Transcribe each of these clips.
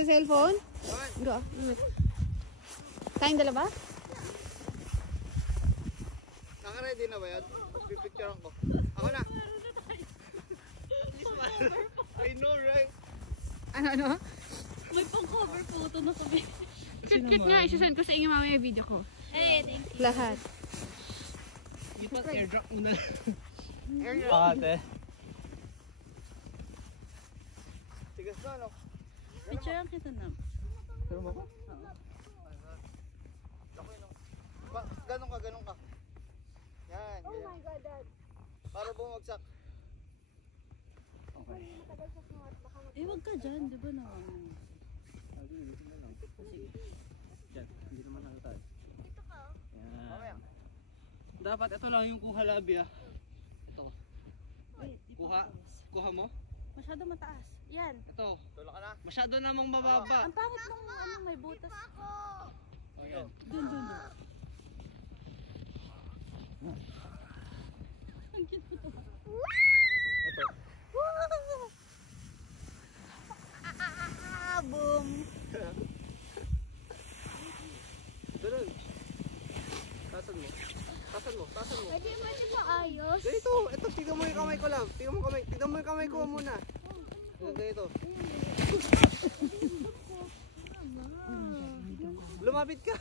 sa cellphone? Go. Tayong dalawa? Naka-ready na ba yan? Pipicturean ko. Ako na. I know, right? Ano? May pang-cover photo na kami. Cute nga. Isasend ko sa inyo mamaya yung video ko. Hey, thank you. Lahat. Ipat airdrop muna. Airdrop. Ate. Tigas na, no? Picture kita na. Pero mo ko? Ganun ka. Yan. Oh my God, Dad. Para bumagsak. Okay. Eh, wag ka dyan. Di ba naman? Sige. Diyan. Hindi naman nakita. Dito ka. Yan. Dapat ito lang yung kuha labi ah. Ito. Kuha mo? Masyado mataas. Yan. Ito. Tulak ka na. Masyado namang mababa. Ang pangit nung may butas. Oh, yan. Dun. Ang cute mo to. Ito. Boom! Ganun. Tasan mo. Pwede pa ayos. Ganito. Ito, tignan mo yung kamay ko lang. Tignan mo yung kamay ko muna. Ganito. Lumapit ka.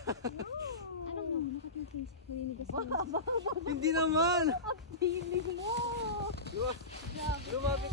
Hindi naman. Feeling mo! Lumapit.